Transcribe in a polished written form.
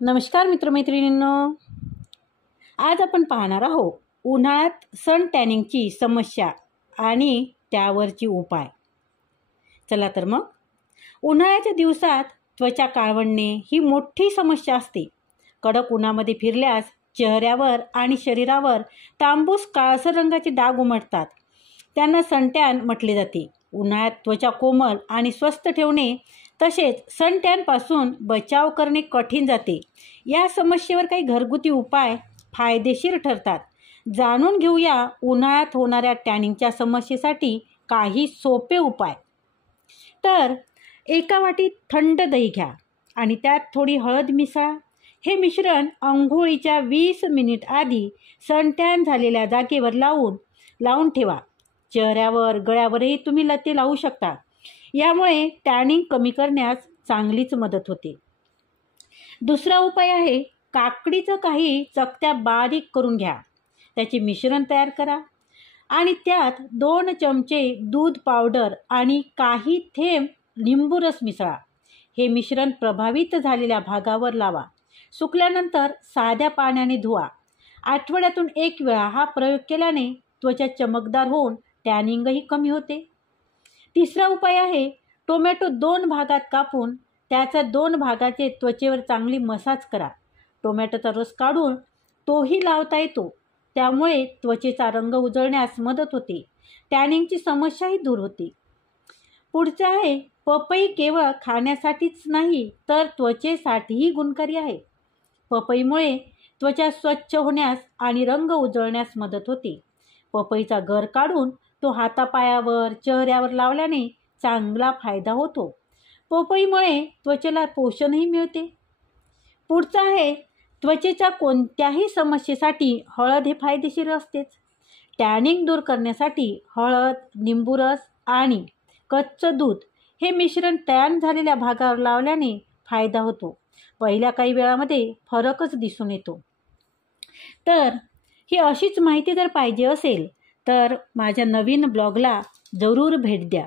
नमस्कार मित्रमैत्रिणींनो, आज आपण पाहणार आहोत उन्हाळ्यात सन टॅनिंगची समस्या आणि त्यावरची उपाय. चला तर मग, उन्हाळ्याच्या दिवसात त्वचा काळवंडणे ही मोठी समस्या असते. कडक उन्हामध्ये फिरल्यास चेहऱ्यावर आणि शरीरावर तांबूस काळसर रंगाचे डाग उमटतात. त्यांना सनटॅन म्हटले जाते. उन्हाळ्यात त्वचा कोमल आणि स्वस्थ ठेवणे तसेच सनटॅनपासून बचाव करणे कठीण जाते. या समस्येवर काही घरगुती उपाय फायदेशीर ठरतात. जाणून घेऊया उन्हाळ्यात होणाऱ्या टॅनिंगच्या समस्येसाठी काही सोपे उपाय. तर एका वाटीत थंड दही घ्या आणि त्यात थोडी हळद मिसळा. हे मिश्रण अंघोळीच्या 20 मिनिट आधी सनटॅन झालेल्या जागेवर लावून ठेवा. चेहऱ्यावर, गळ्यावरही तुम्ही लते लावू शकता. यामुळे टॅनिंग कमी करण्यास चांगलीच मदत होते. दुसरा उपाय आहे, काकडीचं काही चकत्या बारीक करून घ्या. त्याचे मिश्रण तयार करा आणि त्यात 2 चमचे दूध पावडर आणि काही थेंब लिंबू रस मिसळा. हे मिश्रण प्रभावित झालेल्या भागावर लावा. सुकल्यानंतर साध्या पाण्याने धुवा. आठवड्यातून 1 वेळा हा प्रयोग केल्याने त्वचा चमकदार होऊन टॅनिंगही कमी होते. तिसरा उपाय आहे, टोमॅटो 2 भागात कापून त्याचा 2 भागाचे त्वचेवर चांगली मसाज करा. टोमॅटोचा रस काढून तोही लावता येतो. त्यामुळे त्वचेचा रंग उजळण्यास मदत होते. टॅनिंगची समस्याही दूर होते. पुढचे आहे, पपई केवळ खाण्यासाठीच नाही तर त्वचेसाठीही गुणकारी आहे. पपईमुळे त्वचा स्वच्छ होण्यास आणि रंग उजळण्यास मदत होते. पपईचा गर काढून तो हातापायावर, चेहऱ्यावर लावल्याने चांगला फायदा होतो. पपईमुळे त्वचेला पोषणही मिळते. पुढचा आहे, त्वचेच्या कोणत्याही समस्येसाठी हळद हे फायदेशीर असतेच. टॅनिंग दूर करण्यासाठी हळद, लिंबू रस आणि कच्चं दूध हे मिश्रण टॅन झालेल्या भागावर लावल्याने फायदा होतो. पहिल्या काही वेळामध्ये फरकच दिसून येतो. तर ही अशीच माहिती जर पाहिजे असेल तर माझ्या नवीन ब्लॉगला जरूर भेट द्या.